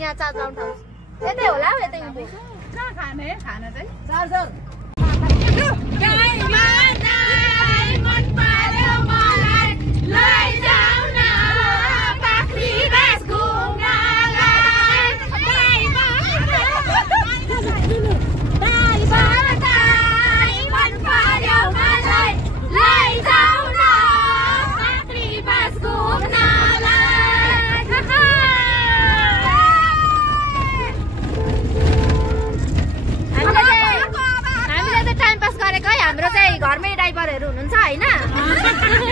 यहाँ चार्ज लाउनु ठाउँ यतै होला हौ यतै कहाँ खाने खाना चाहिँ चार्ज घरमै ड्राइभरहरू हुनुहुन्छ हैन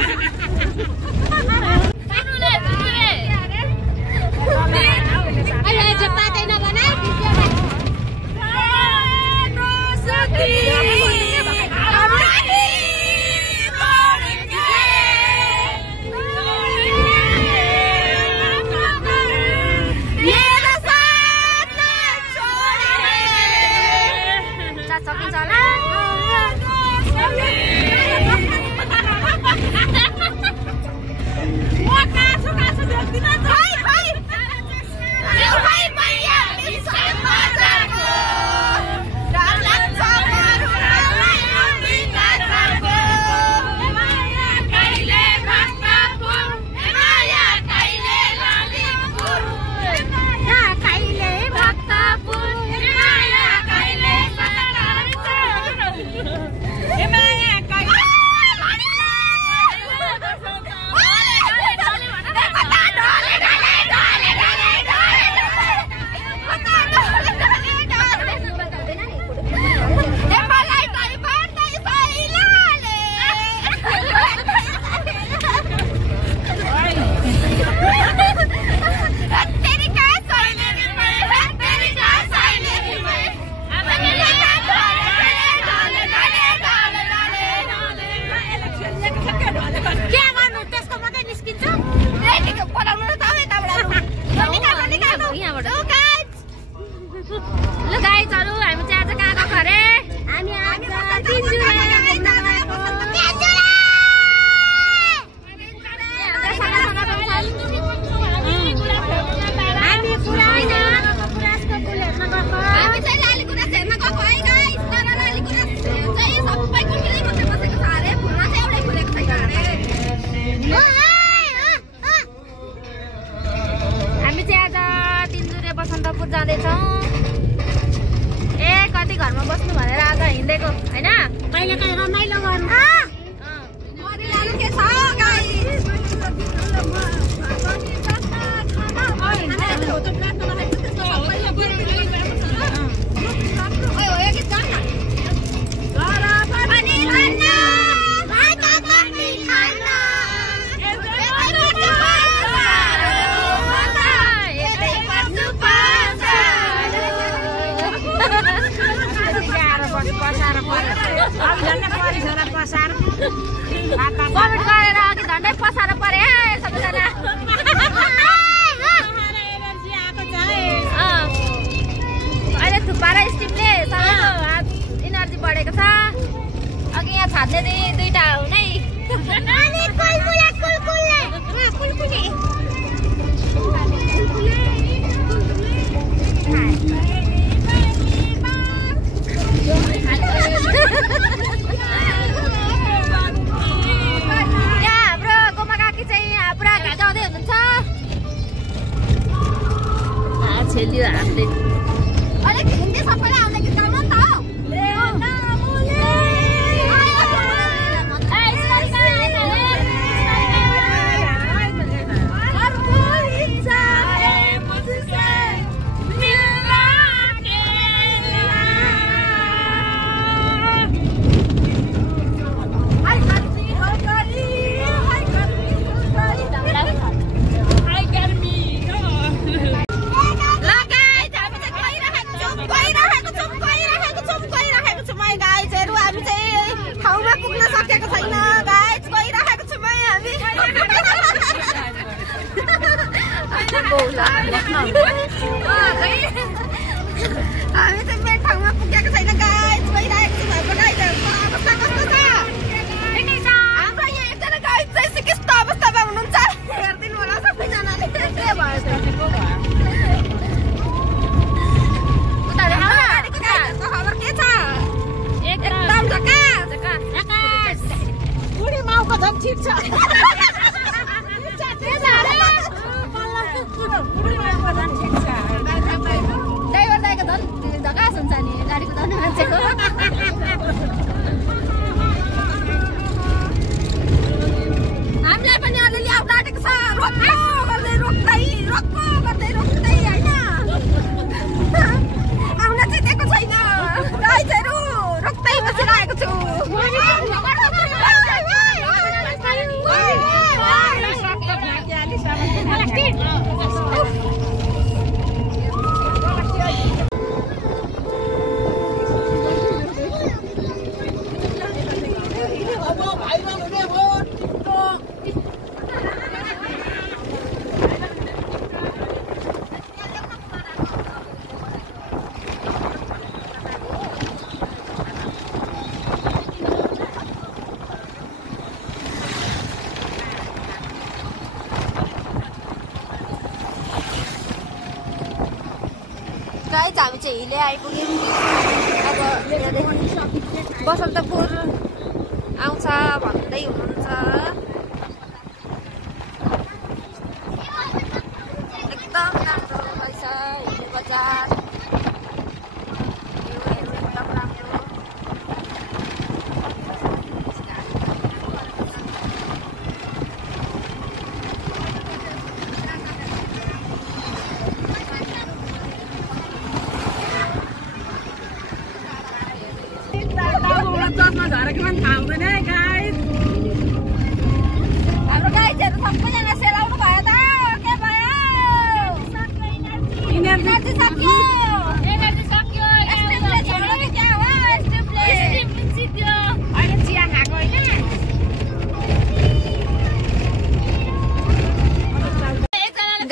कमेन्ट गरेर अघि झन्डै पसार परे सबैजना अहिले थुक्पा र स्टिमले सबैको इनर्जी बढेको छ अघि यहाँ छाड्ने दुईटा हुनै छेली हातले अलिक हिन्दी सबैलाई आउने गीत गाउनु नि हामी चाहिँ मेन ठाउँमा पुगेको छैन गाइस, गइरहेको छु हाम्रो गाइजहरुको अवस्था कस्तो छ? हाम्रो यहाँ एकजना गाइस चाहिँ सिकिस्त अवस्थामा हुनुहुन्छ, हेर्दिनु होला सबैजनाले। के भयो उता गाडीको गाइजहरुको खबर के छ? एकदम झकास झकास। बुढी माउको झन् ठिक छ। ड्राइभर दाइको झन् झकास हुन्छ नि, गाडीको झन् मान्छेको। हामीलाई पनि अलिअलि आउट आँटेको छ, रोक्दै होइन आउन चाहिँ दिएको छैन गाइजहरु, रोक्दै बसिरहेको छु। गाइस हामी चाहिँ हिले आइपुग्यौँ। अब यहाँदेखि बसन्तपुर आउँछ भन्दै हुनुहुन्छ। एकदम राम्रो रहेछ हिले बजार, एकदम राम्रो। हाम्रो गाइजहरु सबैजना सेलाउनु भयो त, के भयो? एनर्जी सक्यो। स्टिपले छोड्यो कि क्या हो? स्टिपले सिद्धियो। अहिले चिया खाएको होइन?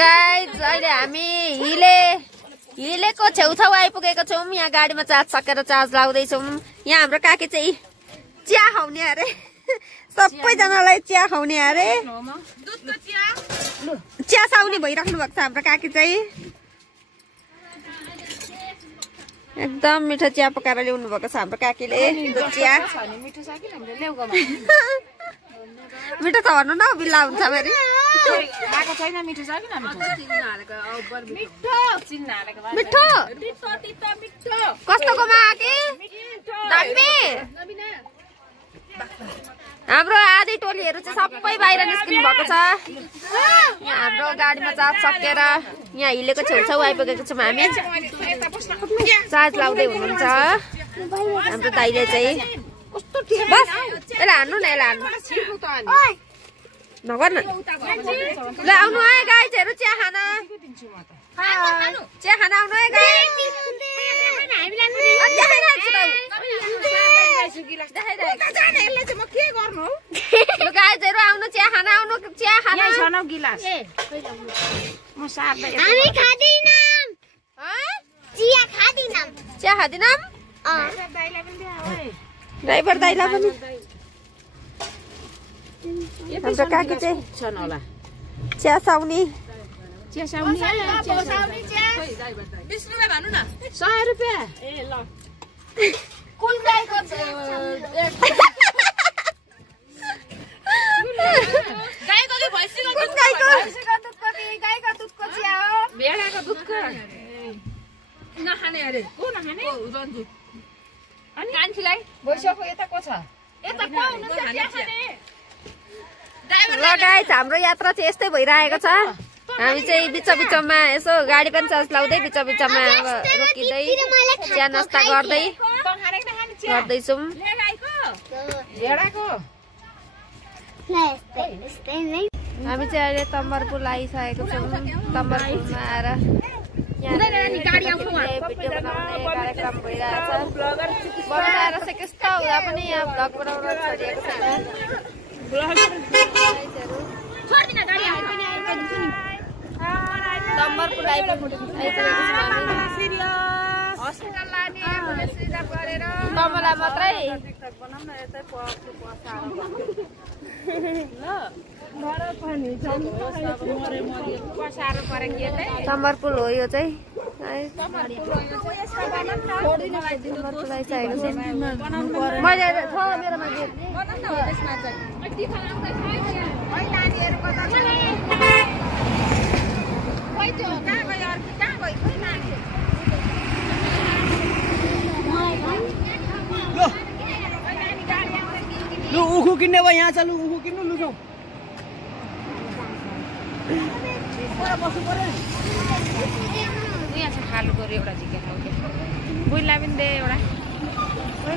गाइज अहिले हामी हिलेको छेउछाउ आइपुगेको छौँ। यहाँ गाडीमा चार्ज सकेर चार्ज लाउँदैछौँ। यहाँ हाम्रो काकी चाहिँ चिया खाउने अरे, सबैजनालाई चिया खाउने अरे, चिया साउनी भइराख्नु भएको छ हाम्रो काकी चाहिँ। एकदम मिठो चिया पकाएर ल्याउनु भएको छ हाम्रो काकीले। चिया मिठो छ भन्नु न, बिल्ला हुन्छ फेरि। मिठो कस्तोको माके दामी। हाम्रो आधी टोलीहरू चाहिँ सबै बाहिर निस्किनु भएको छ। यहाँ हाम्रो गाडीमा चार्ज सकेर यहाँ हिलेको छेउछाउ आइपुगेको छौँ हामी। चार्ज लाउँदै हुनुहुन्छ हाम्रो दाइले चाहिँ। बस यसलाई हान्नु न, यसलाई हान्नु नगर न। ल आउनु है गाइजहरु, चिया खाना आउनु है गाइजहरु, आउनु चिया खाना, आउनु चिया खाना। चिया खादिनम ड्राइभर दाइला पनि। हाम्रो काकी चाहिँ चिया साउनी 20 रुपैयाँ भन्नु न। 100 रुपैयाँ। ए ल। कुन गाईको गाईको कि भैँसीको? कुन गाईको? भैँसीको दुधको कि गाईको दुधको चिया हो? भेडाको दुधको। नखाने अरे। को नखाने? रन्जु। अनि कान्छीलाई भैँसीको यता को छ? यता को हुनुहुन्छ चिया खाने? ल गाइस, हाम्रो यात्रा चाहिँ यस्तै भइरहेको छ। हामी चाहिँ बिचमा यसो गाडी पनि चार्ज लाउँदै बिचमा रोकिँदै चिया नास्ता गर्दैछौँ। हामी चाहिँ अहिले तम्बरपुर आइसकेको छौँ। तम्बरपुरमा आएर भिडियो बनाउने कार्यक्रम भइरहेछ। बनाएर चाहिँ कस्तो हुँदा पनि यहाँ भ्लग बनाउन छोडिएको छैन। तम्बरपुर आइपुगेको छौँ हामी। हस्पिटल लाने एम्बुलेन्स रिजर्भ गरेर कमला मात्रै टिकटक बनाउन यतै पसारो पसारो परे के चाहिँ समरपुल हो यो चाहिँ मैले छ मेरोमा लु उखु किन्ने भयो यहाँ चलु उखु किन्नु लु जाऊ यहाँ छ खालु गऱ्यो एउटा झिकेर बुइला पनि दे एउटा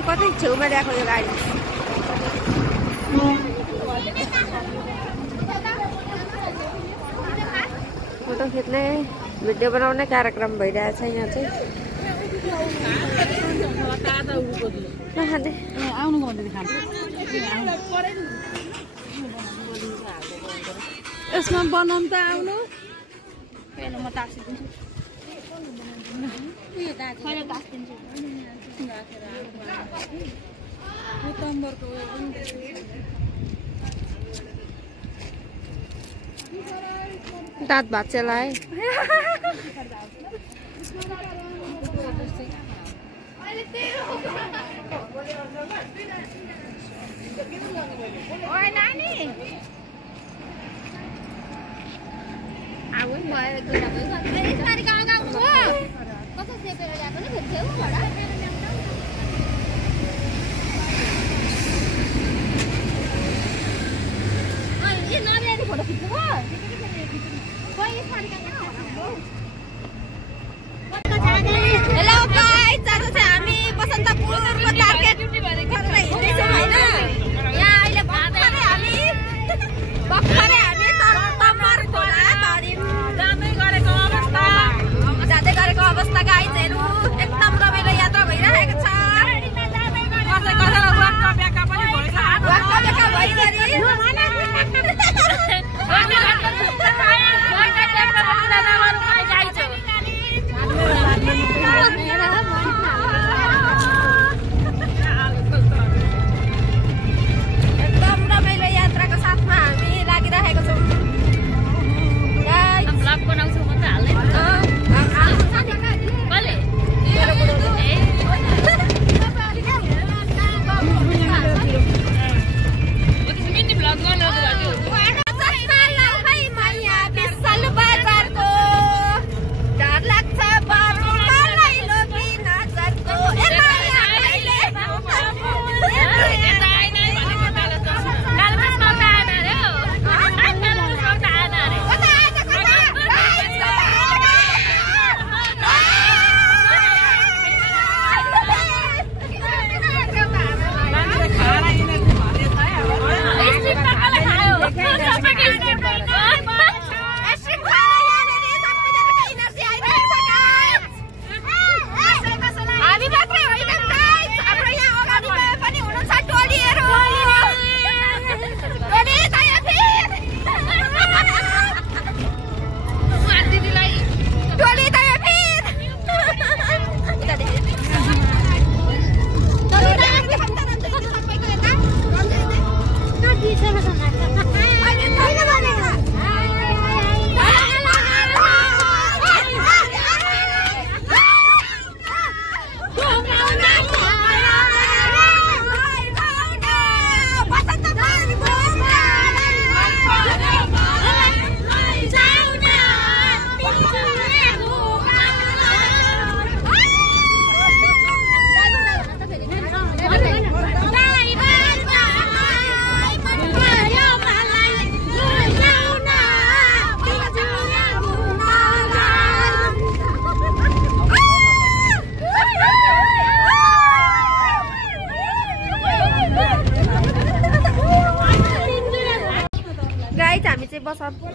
कतै छेउमा ल्याएको यो गाडी फोटो खिच्ने भिडियो बनाउने कार्यक्रम भइरहेछ यहाँ चाहिँ यसमा बनाउनु त आउनु म दाँत भाँच्चेलाई हेलो गाइस, आज चाहिँ हामी बसन्तपुरको टार्गेट गरेर हिँड्दैछौँ हैन। यहाँ अहिले भर्खरै हामी तमर खोला जाँदै गरेको अवस्था गाइजहरू एकदम रमाइलो यात्रा भइरहेको छ। एकदम रमाइलो यात्राको साथमा हामी लागिरहेको छौँ।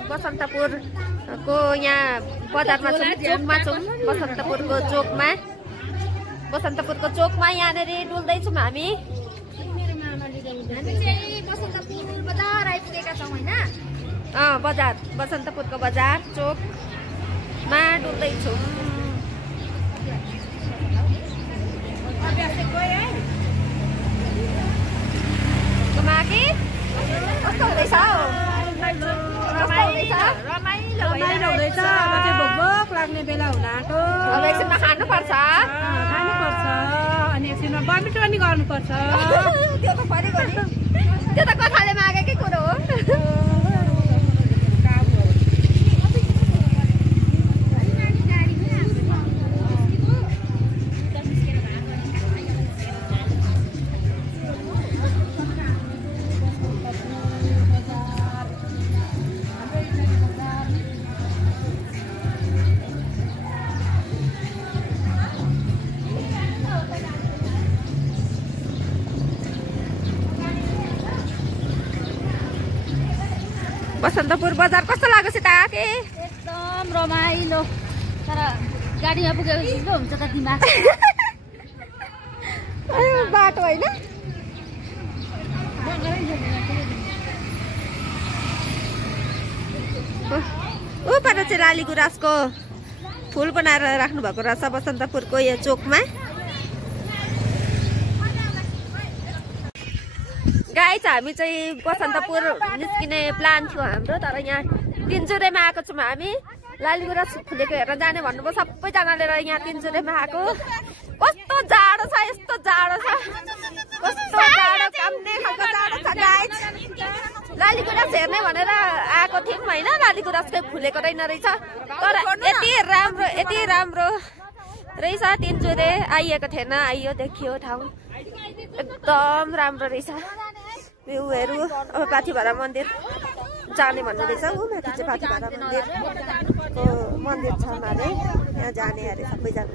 बसन्तपुरको यहाँ बजारमा छौँ, चोकमा छौँ। बसन्तपुरको चोकमा यहाँनिर डुल्दैछौँ हामी। बसन्तपुर बजार आइपुगेका छौँ हैन। बजार, बसन्तपुरको बजार चोकमा डुल्दैछौँ। मागी कस्तो हुँदैछ रमाइलो हुँदैछ। अब चाहिँ भोक लाग्ने बेला हुन आँटो। अब एकछिनमा खानुपर्छ अनि एकछिनमा बमिट पनि गर्नुपर्छ। त्यो त परेको नि, त्यो त कथाले मागेकै कुरो हो। बसन्तपुर बजार कस्तो लाग्यो सीता के? एकदम रमाइलो, तर गाडीमा पुगेको जस्तो हुन्छ त दिमाग। बाटो होइन उपर चाहिँ लाली गुराँसको फुल बनाएर राख्नु भएको रहेछ बसन्तपुरको यो चोकमा। गाइस हामी चाहिँ बसन्तपुर निस्किने प्लान थियो हाम्रो, तर यहाँ तिनचुरेमा आएको छौँ हामी। लाली गुराँस फुलेको हेरेर जाने भन्नुभयो सबैजनाले, यहाँ तिनचुरेमा आएको। कस्तो जाडो छ, यस्तो जाडो छ, कस्तो जाडो काम्ने खालको जाडो छ गाइस। लाली गुराँस हेर्ने भनेर आएको थियौँ होइन, लाली गुराँसकै फुलेको रहेन रहेछ, तर यति राम्रो रहेछ। तिनचुरे आइएको थिएन, आइयो देखियो ठाउँ एकदम राम्रो रहेछ भ्यूहरू। अब पाथिभरा मन्दिर जाने भन्नुहुँदैछ। ऊ माथि चाहिँ पाथिभरा मन्दिर छ अरे, यहाँ जाने अरे सबैजना।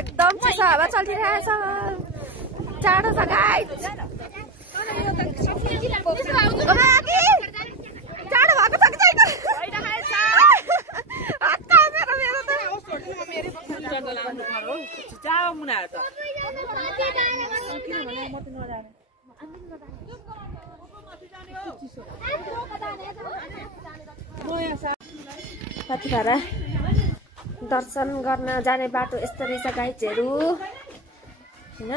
एकदम चिसो हावा चलिरहेछ, जाडो छ गाइस। जाडो भएको छ कि छैन? पाथिभरा दर्शन गर्न जाने बाटो यस्तो रहेछ गाइजहरू होइन।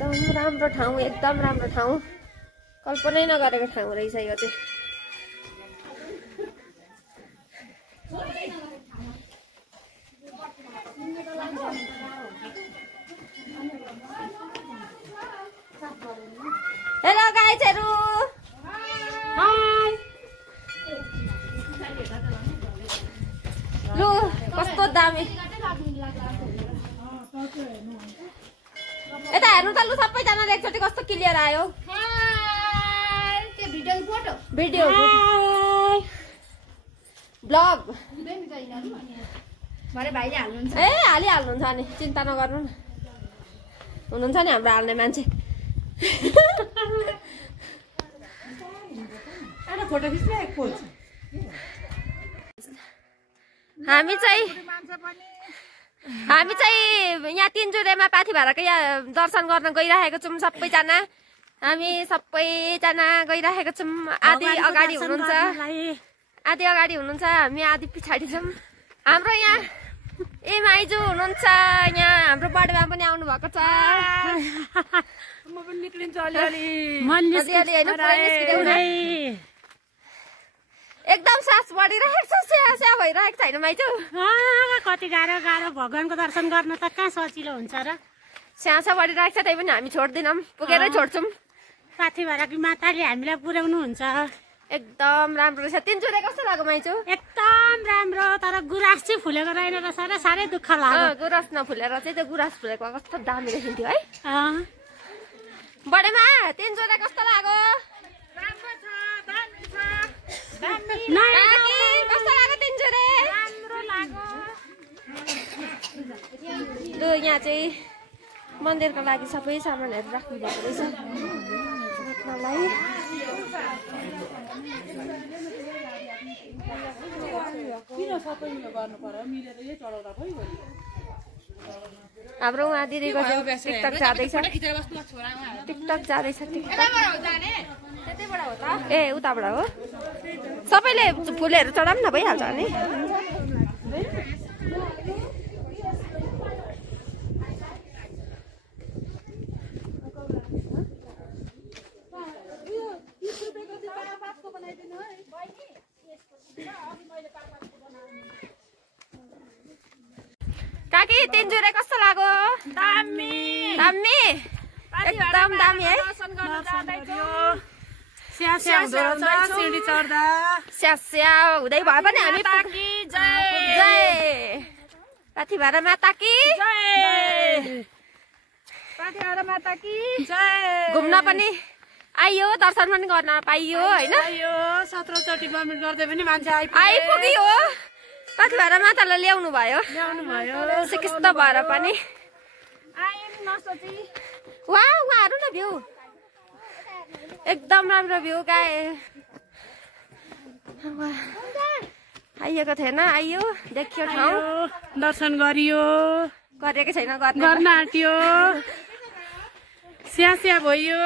एकदम राम्रो ठाउँ, एकदम राम्रो ठाउँ, कल्पनै नगरेको ठाउँ रहेछ यो चाहिँ। हेलो गाइजहरू, लु कस्तो दामी यता हेर्नु त लु सबैजनाले एकचोटि कस्तो क्लियर आयो। भिडियो ब्लग ए हालिहाल्नुहुन्छ नि, चिन्ता नगर्नु न, हुनुहुन्छ नि हाम्रो हाल्ने मान्छे। हामी चाहिँ यहाँ तिनचुरेमा पाथिभराको यहाँ दर्शन गर्न गइरहेको छौँ सबैजना। हामी सबैजना गइरहेको छौँ। आधी अगाडि हुनुहुन्छ, हामी आधी पछाडि छौँ। हाम्रो यहाँ माइजू हुनुहुन्छ, यहाँ हाम्रो बर्थडेमा पनि आउनु भएको छ। म पनि निक्लिन्छु अलिअलि। एकदम सास बढिरहेको छ, स्या भइरहेको छैन माइजू? कति गाह्रो भगवानको दर्शन गर्न त कहाँ सजिलो हुन्छ र। स्यासा बढिरहेको छ, त्यही पनि हामी छोड्दैनौँ, पुगेरै छोड्छौँ। पाथिभराकी माताले हामीलाई पुर्याउनु हुन्छ। एकदम राम्रो रहेछ। तिनचुरे कस्तो लाग्यो माइजू? एकदम राम्रो, तर गुराँस चाहिँ फुलेको रहेन र साह्रै दुःख लाग्यो। गुराँस नफुलेर चाहिँ त्यो गुराँस फुलेको कस्तो दामी देखिन्थ्यो है। बडेमा तिनचुरे कस्तो लाग्यो? कस्तो लाग्यो तिनचुरे? लु यहाँ चाहिँ मन्दिरको लागि सबै सामानहरू राख्नु भएको रहेछ बोक्नलाई। हाम्रो उहाँ दिदीको टिकटक जाँदैछ। ए उताबाट हो सबैले फुलहरू चढाउँ न भइहाल्छ नि काकी तेन्जुरे कस्तो लाग्यो दामी दामी एकदम दामी है स्यास्या हुँदै भयो पनि हामी जय पाथिभारा माता की घुम्न पनि आइयो दर्शन पनि गर्न पाइयो होइन 17 चोटि बमिट गर्दै पनि मान्छे आइपुग्यो पाथिभारा मातालाई ल्याउनु भयो सिकिस्त भएर पनि वा उहाँहरू न भ्यू एकदम राम्रो भ्यू गाए आइएको थिएन आइयो देखियो ठाउँ दर्शन गरियो गरेकै छैन गर्न आँट्यो स्यास्या भयो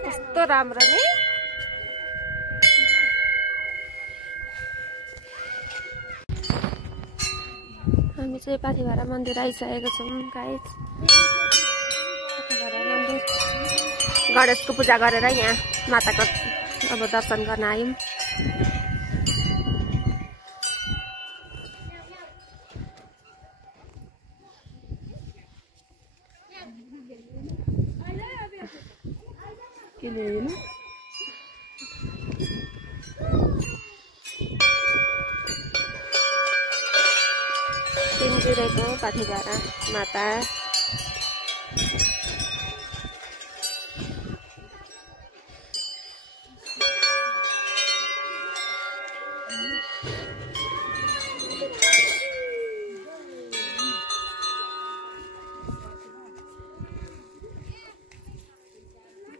कस्तो राम्रो नि हामी चाहिँ पाथिभारा मन्दिर आइसकेको छौँ गाइस पाथिभारा मन्दिर गणेशको पूजा गरेर यहाँ माताको अब दर्शन गर्न आयौँ तेन्जुरेको पाथिभारा माता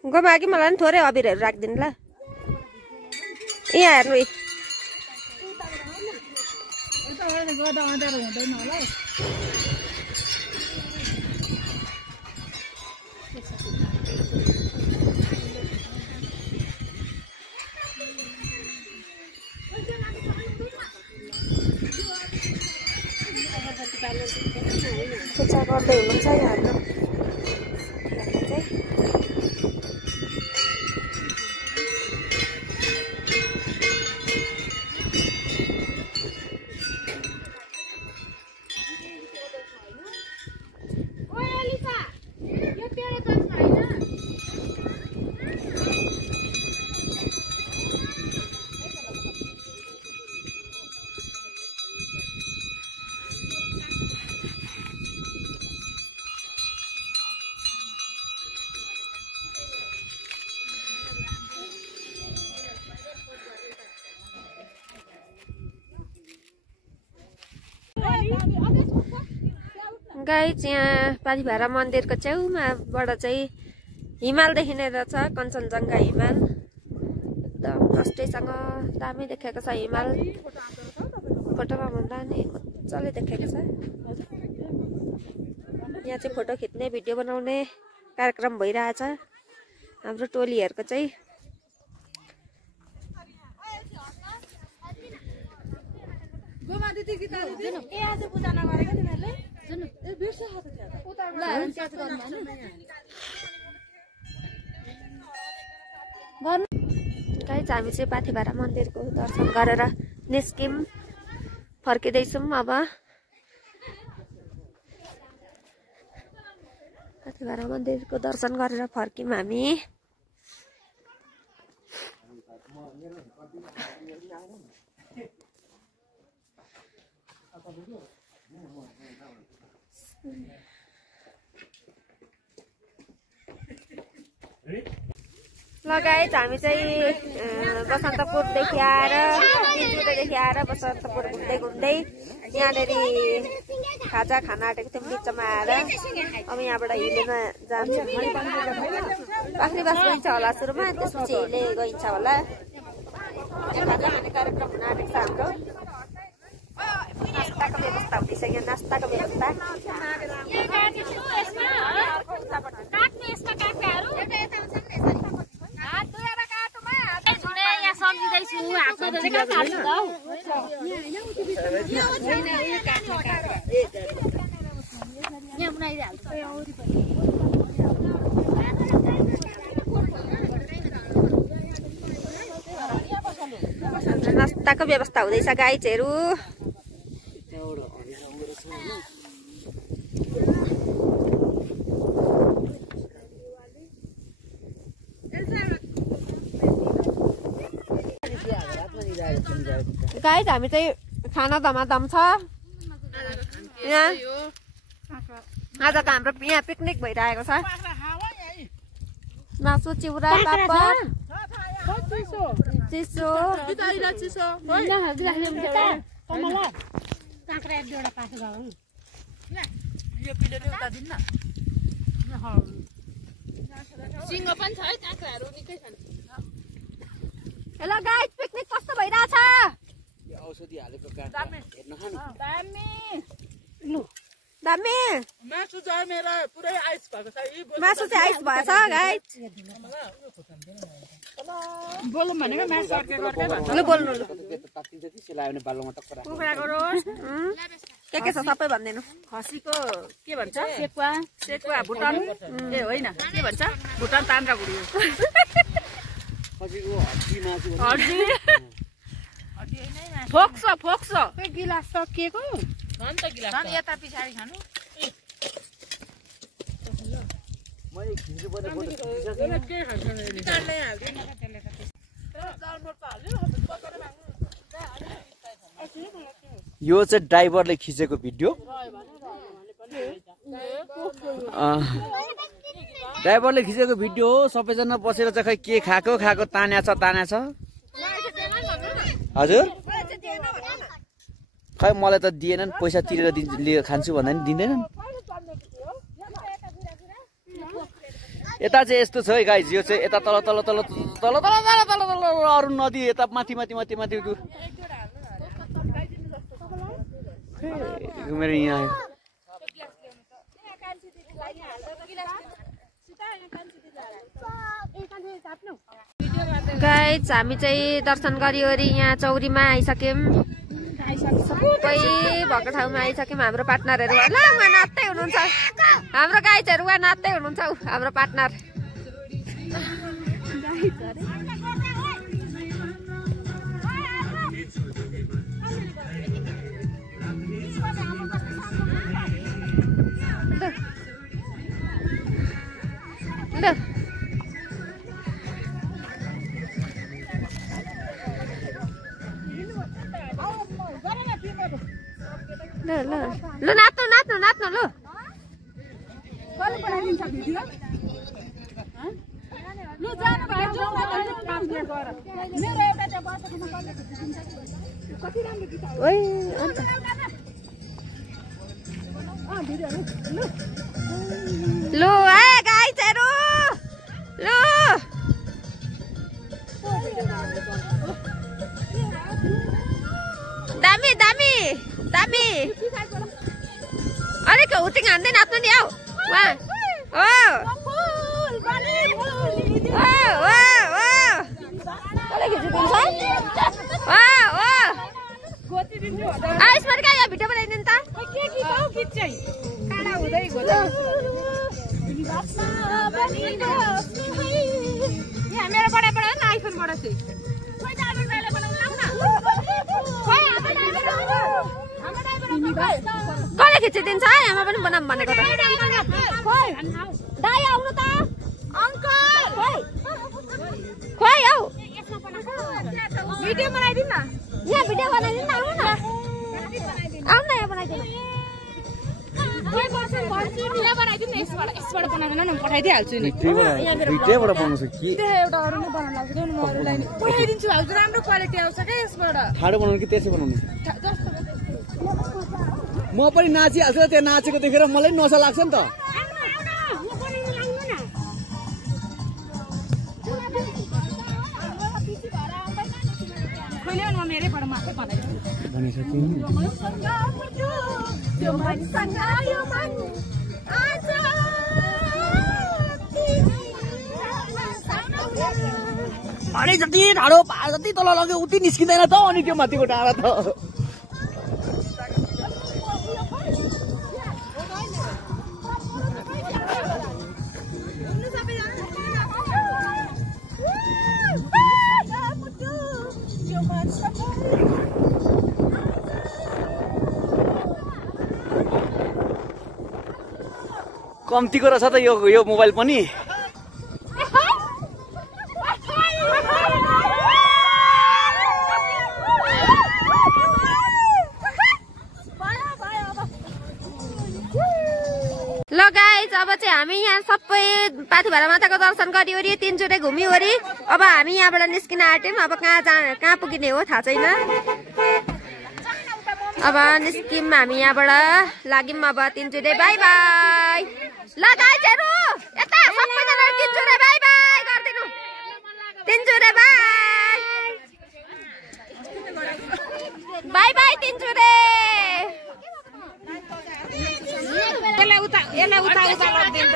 गोमा कि मलाई पनि थोरै अबिरहरू राखिदिनु ल यहाँ हेर्नु पूजा गर्दै हुनुहुन्छ यहाँहरू गाइस यहाँ पाथिभारा मन्दिरको छेउमाबाट चाहिँ हिमाल देखिने रहेछ कञ्चनजङ्घा हिमाल एकदम प्रष्टैसँग दामी देखेको छ हिमाल फोटोमा भन्दा नि मजाले देखेको छ यहाँ चाहिँ फोटो खिच्ने भिडियो बनाउने कार्यक्रम भइरहेछ हाम्रो टोलीहरूको चाहिँ गाइस हामी चाहिँ पाथिभारा मन्दिरको दर्शन गरेर निस्क्यौँ फर्किँदैछौँ अब पाथिभारा मन्दिरको दर्शन गरेर फर्क्यौँ हामी लगायत हामी चाहिँ बसन्तपुरदेखि आएर तेन्जुरेदेखि आएर बसन्तपुर घुम्दै घुम्दै यहाँनिर खाजा खान आँटेको थियौँ बिचमा आएर अब यहाँबाट हिलेमा जान्छ पाख्री बास गइन्छ होला सुरुमा त्यसपछि हिले गइन्छ होला कार्यक्रम हुन आँटेको छ हाम्रो नास्ताको व्यवस्था हुँदैछ यहाँ नास्ताको व्यवस्था नास्ताको व्यवस्था हुँदैछ गाइजहरू गाइज हामी चाहिँ खाना धमाधम छ यहाँ आजको हाम्रो यहाँ पिकनिक भइरहेको छ मासु चिउरा पापड चिसो हेलो गाइज पिकनिक कस्तो भइरहेछ औषधि हालेको दामी मासु जमेर पुरै आइस भएको छ मासु चाहिँ आइस भएछ गाइज बोलौँ भनेको मासु अर्केको लु बोल्नु तातिन्छ कि सिलायो भने बालुमा टक्कर कुखुराको रोस के छ सबै भनिदिनु खसीको के भन्छ सेकुवा भुटान ए होइन के भन्छ भुटान तान्द्रा भुडी खसीको हड्डी मासु फोक्स गिलास सकिएको यता पछाडि खानु मैले खिच्नु पर्ने यो चाहिँ ड्राइभरले खिचेको भिडियो ड्राइभरले खिचेको भिडियो हो सबैजना बसेर चाहिँ खै के खाएको तान्या छ हजुर खै मलाई त दिएनन् पैसा तिरेर खान्छु भन्दा नि दिँदैनन् यता चाहिँ यस्तो छ है गाइज यो चाहिँ यता तल अरू नदी यता माथि मेरो यहाँ गाइज हामी चाहिँ दर्शन गरिवरी यहाँ चौरीमा आइसक्यौँ सबै भएको ठाउँमा आइसक्यौँ हाम्रो पार्टनरहरू ल उहाँ नाच्दै हुनुहुन्छ हाम्रो गाइजहरू उहाँ नाच्दै हुनुहुन्छ हाम्रो पार्टनर लु नाच्नु लु लु गाइजहरू लु दामी अलिक हुटिङ हान्दै नाच्नु नि आऊ भिडियो बनाइदिनु त मेरो बडा आइफोनबाट चाहिँ कसले खिचिदिन्छ आमा पनि बनाऊँ भनेको त दाइ आउनु त अङ्कल खोइ हौ भिडियो बनाइदिनु न यहाँ भिडियो बनाइदिनु न आउनु न यहाँ बनाइदिनु यसबाट बनाउँदैन न पठाइदिइहाल्छु नि भिडियोबाट बनाउँछु कि एउटा अरू नै बनाउनु लाग्छ म अरूलाई नि पठाइदिन्छु हजुर राम्रो क्वालिटी आउँछ क्या यसबाट ठाडो बनाउनु कि त्यसै बनाउनु म पनि नाचिहाल्छु त्यो नाचेको देखेर मलाई नसा लाग्छ नि त अरे जति ढाडो जति तल लग्यो उति निस्किँदैन त अनि त्यो माथिको डाँडा त कम्तीको रहेछ त यो मोबाइल पनि ल गाइज अब चाहिँ हामी यहाँ सबै पाथुभाडा माताको दर्शन गरिवरी तीनचोटि घुमिवरी अब हामी यहाँबाट निस्किन आँट्यौँ। अब कहाँ पुगिने हो थाहा छैन। अब निस्किम हामी यहाँबाट लाग्यौँ अब तीनचोटि बाई बाई। ल गाइजहरु यता सबैजना तीनचोटि बाई बाई गर्दिनु। तीनचोटि बाई बाई बाई तीनचोटि। यसलाई उता लगिदिन्छ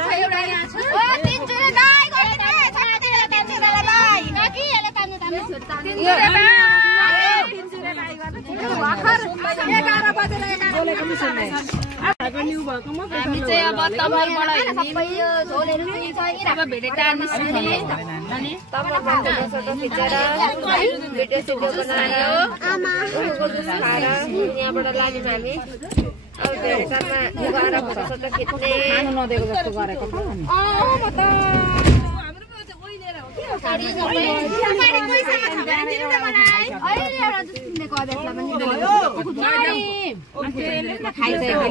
ओ तीनचोटि बाई गर्दिनु सबैजना तीनचोटि बाई नकी यसले तान्नु तीनचोटि बाई गर्दिनु भर्खर 11 बजेर 11 बोलेको नि सुन्ने हामी चाहिँ अब तमलबाट सबै यो झोलहरु पनि छ अब भेटेटा निस्किने अनि तमलबाट फोटो खिचेर भिडियो सिडियो बनायो आमा खाएर यहाँबाट लाग्यौँ हामी। अब भेटेटामा गएर फोटो खिच्ने खानु नदिएको जस्तो गरेको छ नि खाइसकेको